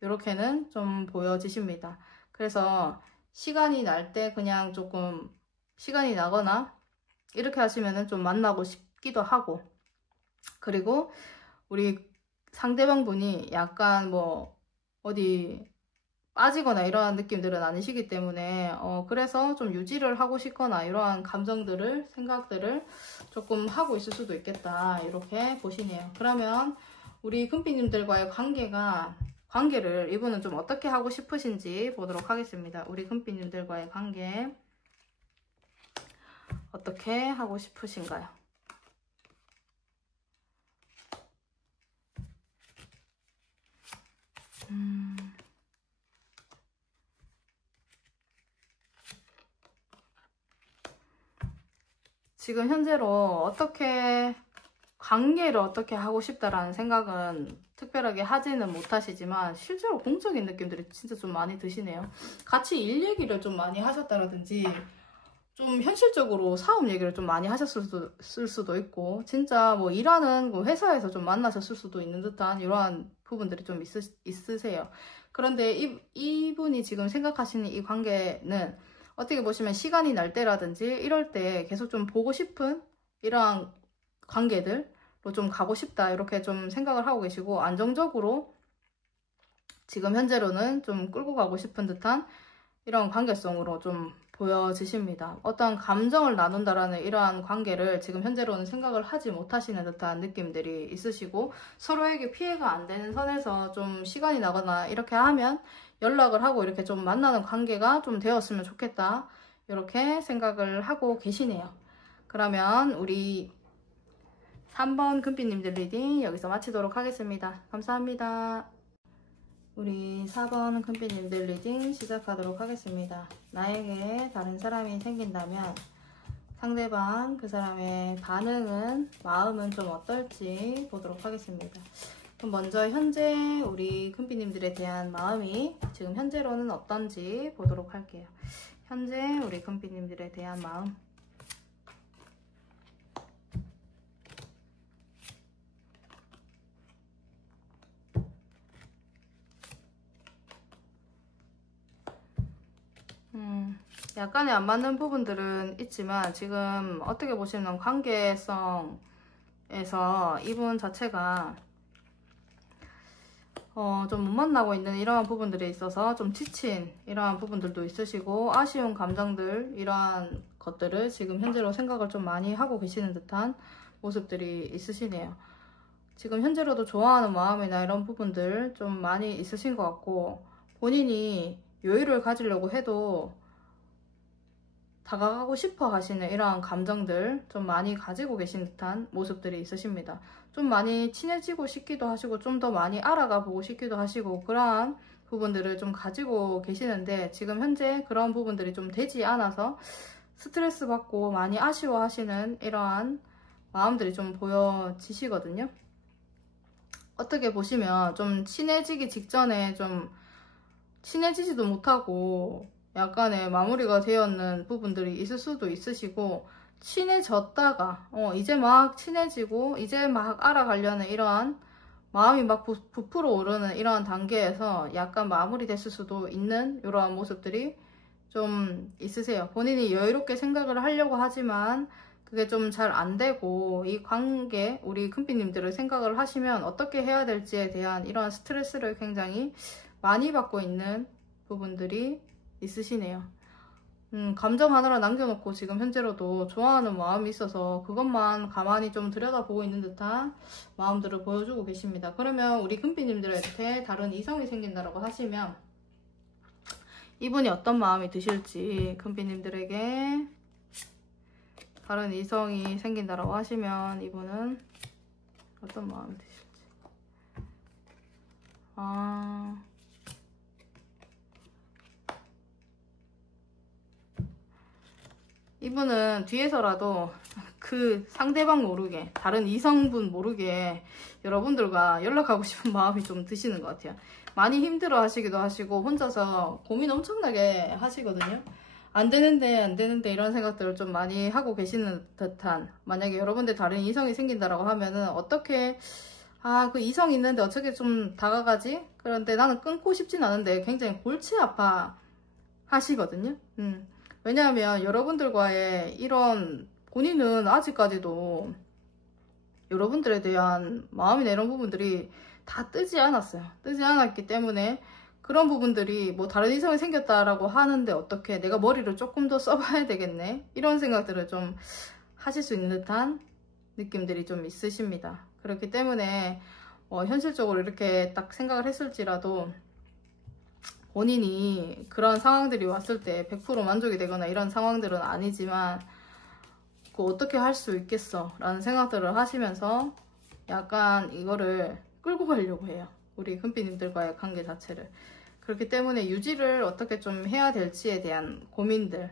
이렇게는 좀 보여지십니다. 그래서 시간이 날 때 그냥 조금 시간이 나거나 이렇게 하시면은 좀 만나고 싶기도 하고, 그리고 우리 상대방분이 약간 뭐 어디 빠지거나 이러한 느낌들은 아니시기 때문에 그래서 좀 유지를 하고 싶거나 이러한 감정들을, 생각들을 조금 하고 있을 수도 있겠다, 이렇게 보시네요. 그러면 우리 금빛님들과의 관계를 이분은 좀 어떻게 하고 싶으신지 보도록 하겠습니다. 우리 금빛님들과의 관계 어떻게 하고 싶으신가요? 지금 현재로 관계를 어떻게 하고 싶다라는 생각은 특별하게 하지는 못하시지만 실제로 공적인 느낌들이 진짜 좀 많이 드시네요. 같이 일 얘기를 좀 많이 하셨다라든지 좀 현실적으로 사업 얘기를 좀 많이 하셨을 수도 있고, 진짜 뭐 일하는 회사에서 좀 만나셨을 수도 있는 듯한 이러한 부분들이 좀 있으세요. 그런데 이분이 지금 생각하시는 이 관계는 어떻게 보시면 시간이 날 때라든지 이럴 때 계속 좀 보고 싶은 이러한 관계들로 좀 가고 싶다, 이렇게 좀 생각을 하고 계시고, 안정적으로 지금 현재로는 좀 끌고 가고 싶은 듯한 이런 관계성으로 좀 보여지십니다. 어떤 감정을 나눈다라는 이러한 관계를 지금 현재로는 생각을 하지 못하시는 듯한 느낌들이 있으시고, 서로에게 피해가 안 되는 선에서 좀 시간이 나거나 이렇게 하면 연락을 하고 이렇게 좀 만나는 관계가 좀 되었으면 좋겠다, 이렇게 생각을 하고 계시네요. 그러면 우리 3번 금빛님들 리딩 여기서 마치도록 하겠습니다. 감사합니다. 우리 4번 금빛님들 리딩 시작하도록 하겠습니다. 나에게 다른 사람이 생긴다면 상대방 그 사람의 반응은, 마음은 좀 어떨지 보도록 하겠습니다. 그럼 먼저 현재 우리 금빛님들에 대한 마음이 지금 현재로는 어떤지 보도록 할게요. 현재 우리 금빛님들에 대한 마음. 약간의 안 맞는 부분들은 있지만 지금 어떻게 보시면 관계성에서 이분 자체가 좀 못 만나고 있는 이러한 부분들에 있어서 좀 지친 이러한 부분들도 있으시고, 아쉬운 감정들, 이러한 것들을 지금 현재로 생각을 좀 많이 하고 계시는 듯한 모습들이 있으시네요. 지금 현재로도 좋아하는 마음이나 이런 부분들 좀 많이 있으신 것 같고, 본인이 여유를 가지려고 해도 다가가고 싶어 하시는 이러한 감정들 좀 많이 가지고 계신 듯한 모습들이 있으십니다. 좀 많이 친해지고 싶기도 하시고, 좀 더 많이 알아가 보고 싶기도 하시고, 그러한 부분들을 좀 가지고 계시는데 지금 현재 그런 부분들이 좀 되지 않아서 스트레스 받고 많이 아쉬워하시는 이러한 마음들이 좀 보여지시거든요. 어떻게 보시면 좀 친해지기 직전에 좀 친해지지도 못하고 약간의 마무리가 되었는 부분들이 있을 수도 있으시고, 친해졌다가 이제 막 친해지고 이제 막 알아가려는 이러한 마음이 막 부풀어 오르는 이러한 단계에서 약간 마무리됐을 수도 있는 이러한 모습들이 좀 있으세요. 본인이 여유롭게 생각을 하려고 하지만 그게 좀 잘 안 되고, 이 관계, 우리 금빛님들을 생각을 하시면 어떻게 해야 될지에 대한 이러한 스트레스를 굉장히 많이 받고 있는 부분들이 있으시네요. 감정 하나를 남겨놓고 지금 현재로도 좋아하는 마음이 있어서 그것만 가만히 좀 들여다보고 있는 듯한 마음들을 보여주고 계십니다. 그러면 우리 금빛님들한테 다른 이성이 생긴다라고 하시면 이분이 어떤 마음이 드실지, 금빛님들에게 다른 이성이 생긴다라고 하시면 이분은 어떤 마음이 드실지. 이분은 뒤에서라도 그 상대방 모르게, 다른 이성분 모르게 여러분들과 연락하고 싶은 마음이 좀 드시는 것 같아요. 많이 힘들어 하시기도 하시고 혼자서 고민 엄청나게 하시거든요. 안 되는데 이런 생각들을 좀 많이 하고 계시는 듯한, 만약에 여러분들 다른 이성이 생긴다라고 하면은 어떻게, 그 이성 있는데 어떻게 좀 다가가지? 그런데 나는 끊고 싶진 않은데 굉장히 골치 아파 하시거든요. 왜냐하면 여러분들과의 이런, 본인은 아직까지도 여러분들에 대한 마음이나 이런 부분들이 다 뜨지 않았어요. 뜨지 않았기 때문에 그런 부분들이 뭐 다른 이성이 생겼다라고 하는데 어떻게 내가 머리를 조금 더 써봐야 되겠네, 이런 생각들을 좀 하실 수 있는 듯한 느낌들이 좀 있으십니다. 그렇기 때문에 현실적으로 이렇게 딱 생각을 했을지라도 본인이 그런 상황들이 왔을 때 100% 만족이 되거나 이런 상황들은 아니지만 어떻게 할 수 있겠어 라는 생각들을 하시면서 약간 이거를 끌고 가려고 해요. 우리 금빛님들과의 관계 자체를. 그렇기 때문에 유지를 어떻게 좀 해야 될지에 대한 고민들,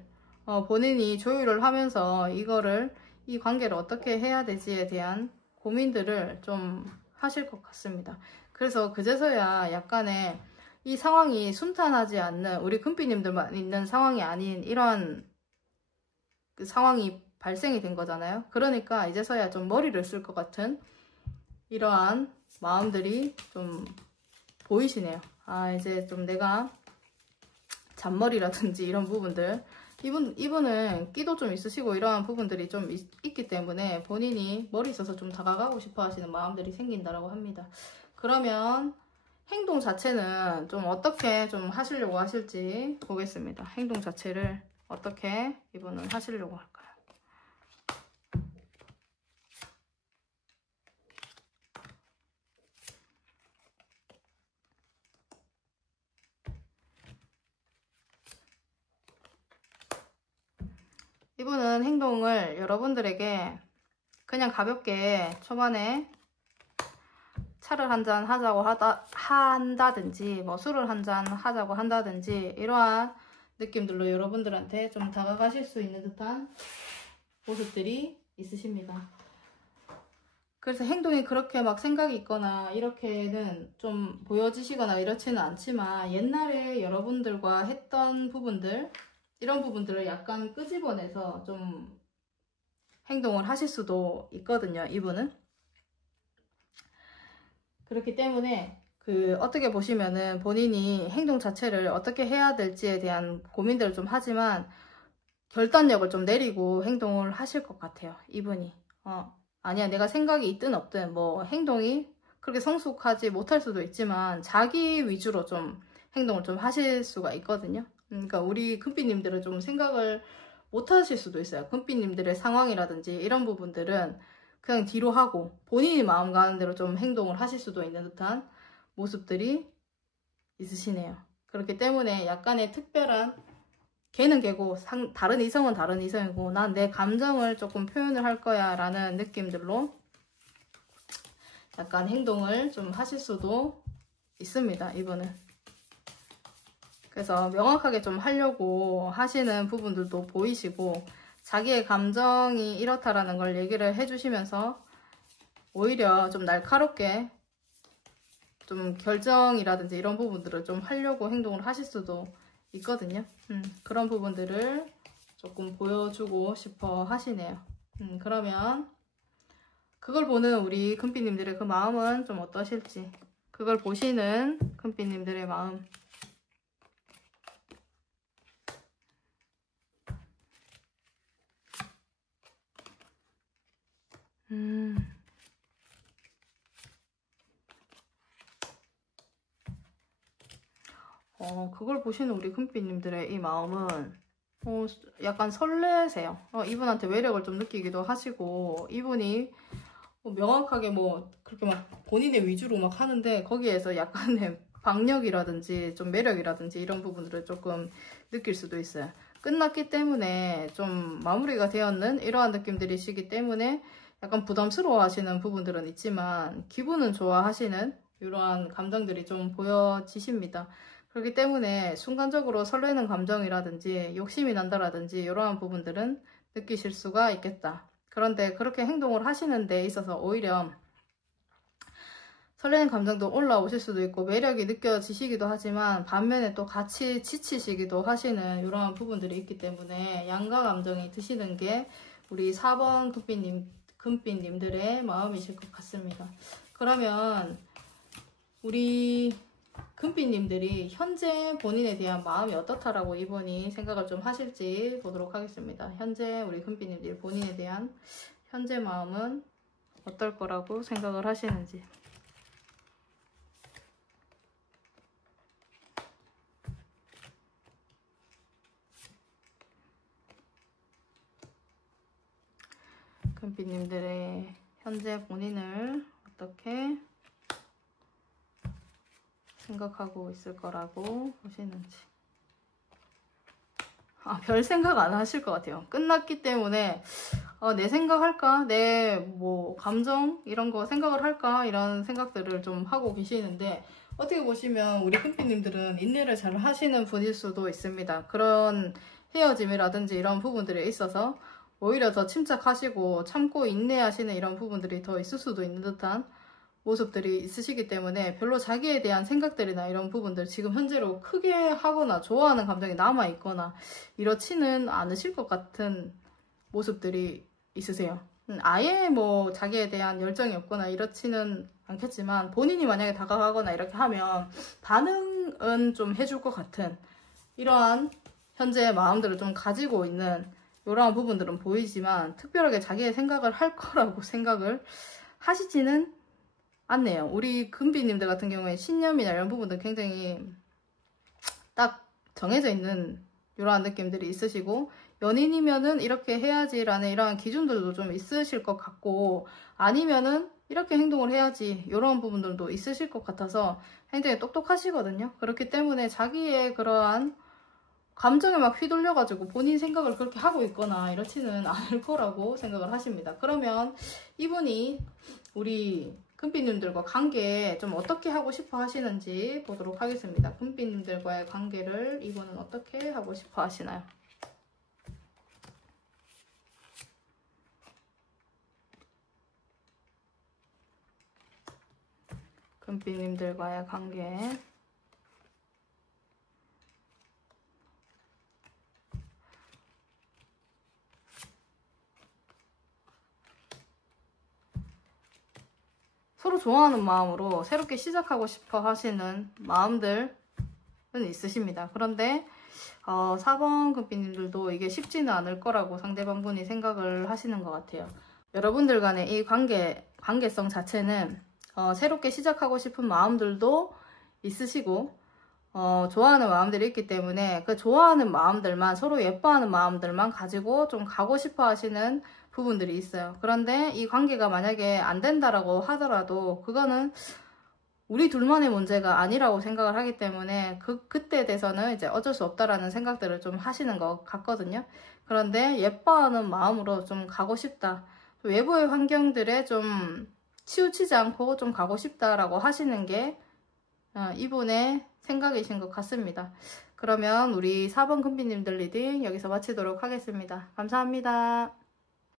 본인이 조율을 하면서 이 관계를 어떻게 해야 되지에 대한 고민들을 좀 하실 것 같습니다. 그래서 그제서야 약간의 이 상황이 순탄하지 않는, 우리 금빛님들만 있는 상황이 아닌 이런 그 상황이 발생이 된 거잖아요. 그러니까 이제서야 좀 머리를 쓸 것 같은 이러한 마음들이 좀 보이시네요. 이제 좀 내가 잔머리라든지 이런 부분들, 이분은 끼도 좀 있으시고 이러한 부분들이 좀 있기 때문에 본인이 머리 써서 좀 다가가고 싶어 하시는 마음들이 생긴다라고 합니다. 그러면 행동 자체는 좀 어떻게 좀 하시려고 하실지 보겠습니다. 행동 자체를 어떻게 이분은 하시려고 할까요? 이분은 행동을 여러분들에게 그냥 가볍게 초반에 차를 한잔 하자고 한다든지 뭐 술을 한잔 하자고 한다든지 이러한 느낌들로 여러분들한테 좀 다가가실 수 있는 듯한 모습들이 있으십니다. 그래서 행동이 그렇게 막 생각이 있거나 이렇게는 좀 보여지시거나 이렇지는 않지만 옛날에 여러분들과 했던 부분들, 이런 부분들을 약간 끄집어내서 좀 행동을 하실 수도 있거든요, 이분은. 그렇기 때문에 어떻게 보시면은 본인이 행동 자체를 어떻게 해야 될지에 대한 고민들을 좀 하지만 결단력을 좀 내리고 행동을 하실 것 같아요, 이분이. 아니야, 내가 생각이 있든 없든 뭐 행동이 그렇게 성숙하지 못할 수도 있지만 자기 위주로 좀 행동을 좀 하실 수가 있거든요. 그러니까 우리 금빛님들은 좀 생각을 못 하실 수도 있어요. 금빛님들의 상황이라든지 이런 부분들은 그냥 뒤로 하고 본인이 마음 가는 대로 좀 행동을 하실 수도 있는 듯한 모습들이 있으시네요. 그렇기 때문에 약간의 특별한, 걔는 걔고 다른 이성은 다른 이성이고 난 내 감정을 조금 표현을 할 거야 라는 느낌들로 약간 행동을 좀 하실 수도 있습니다, 이분은. 그래서 명확하게 좀 하려고 하시는 부분들도 보이시고 자기의 감정이 이렇다라는 걸 얘기를 해주시면서 오히려 좀 날카롭게 좀 결정이라든지 이런 부분들을 좀 하려고 행동을 하실 수도 있거든요. 그런 부분들을 조금 보여주고 싶어 하시네요. 그러면 그걸 보는 우리 금빛님들의 그 마음은 좀 어떠실지, 그걸 보시는 금빛님들의 마음. 그걸 보시는 우리 금빛님들의 이 마음은 약간 설레세요. 이분한테 매력을 좀 느끼기도 하시고, 이분이 명확하게 뭐 그렇게 막 본인의 위주로 막 하는데 거기에서 약간의 박력이라든지 좀 매력이라든지 이런 부분들을 조금 느낄 수도 있어요. 끝났기 때문에 좀 마무리가 되었는 이러한 느낌들이시기 때문에 약간 부담스러워 하시는 부분들은 있지만 기분은 좋아하시는 이러한 감정들이 좀 보여지십니다. 그렇기 때문에 순간적으로 설레는 감정이라든지 욕심이 난다라든지 이러한 부분들은 느끼실 수가 있겠다. 그런데 그렇게 행동을 하시는 데 있어서 오히려 설레는 감정도 올라오실 수도 있고 매력이 느껴지시기도 하지만 반면에 또 같이 지치시기도 하시는 이러한 부분들이 있기 때문에 양가 감정이 드시는 게 우리 4번 금빛님들의 마음이실 것 같습니다. 그러면 우리 금빛님들이 현재 본인에 대한 마음이 어떻다라고 이분이 생각을 좀 하실지 보도록 하겠습니다. 현재 우리 금빛님들이 본인에 대한 현재 마음은 어떨 거라고 생각을 하시는지. 금빛님들의 현재 본인을 어떻게 생각하고 있을 거라고 보시는지. 별 생각 안 하실 것 같아요. 끝났기 때문에 내 생각할까? 내 뭐 감정 이런 거 생각을 할까? 이런 생각들을 좀 하고 계시는데 어떻게 보시면 우리 금빛님들은 인내를 잘 하시는 분일 수도 있습니다. 그런 헤어짐이라든지 이런 부분들에 있어서 오히려 더 침착하시고 참고 인내하시는 이런 부분들이 더 있을 수도 있는 듯한 모습들이 있으시기 때문에 별로 자기에 대한 생각들이나 이런 부분들 지금 현재로 크게 하거나 좋아하는 감정이 남아있거나 이렇지는 않으실 것 같은 모습들이 있으세요. 아예 뭐 자기에 대한 열정이 없거나 이렇지는 않겠지만 본인이 만약에 다가가거나 이렇게 하면 반응은 좀 해줄 것 같은 이러한 현재 마음들을 좀 가지고 있는 이러한 부분들은 보이지만 특별하게 자기의 생각을 할 거라고 생각을 하시지는 않네요. 우리 금빛님들 같은 경우에 신념이나 이런 부분들 굉장히 딱 정해져 있는 이러한 느낌들이 있으시고 연인이면은 이렇게 해야지라는 이러한 기준들도 좀 있으실 것 같고 아니면은 이렇게 행동을 해야지 이런 부분들도 있으실 것 같아서 굉장히 똑똑하시거든요. 그렇기 때문에 자기의 그러한 감정에 막 휘둘려가지고 본인 생각을 그렇게 하고 있거나 이렇지는 않을 거라고 생각을 하십니다. 그러면 이분이 우리 금빛님들과 관계 좀 어떻게 하고 싶어 하시는지 보도록 하겠습니다. 금빛님들과의 관계를 이분은 어떻게 하고 싶어 하시나요? 금빛님들과의 관계. 서로 좋아하는 마음으로 새롭게 시작하고 싶어 하시는 마음들은 있으십니다. 그런데 4번 금빛님들도 이게 쉽지는 않을 거라고 상대방분이 생각을 하시는 것 같아요. 여러분들 간의 이 관계성 자체는 새롭게 시작하고 싶은 마음들도 있으시고 좋아하는 마음들이 있기 때문에 그 좋아하는 마음들만 서로 예뻐하는 마음들만 가지고 좀 가고 싶어 하시는 부분들이 있어요. 그런데 이 관계가 만약에 안 된다라고 하더라도 그거는 우리 둘만의 문제가 아니라고 생각을 하기 때문에 그때에 대해서는 이제 어쩔 수 없다라는 생각들을 좀 하시는 것 같거든요. 그런데 예뻐하는 마음으로 좀 가고 싶다. 외부의 환경들에 좀 치우치지 않고 좀 가고 싶다라고 하시는 게 이분의 생각이신 것 같습니다. 그러면 우리 4번 금빛님들 리딩 여기서 마치도록 하겠습니다. 감사합니다.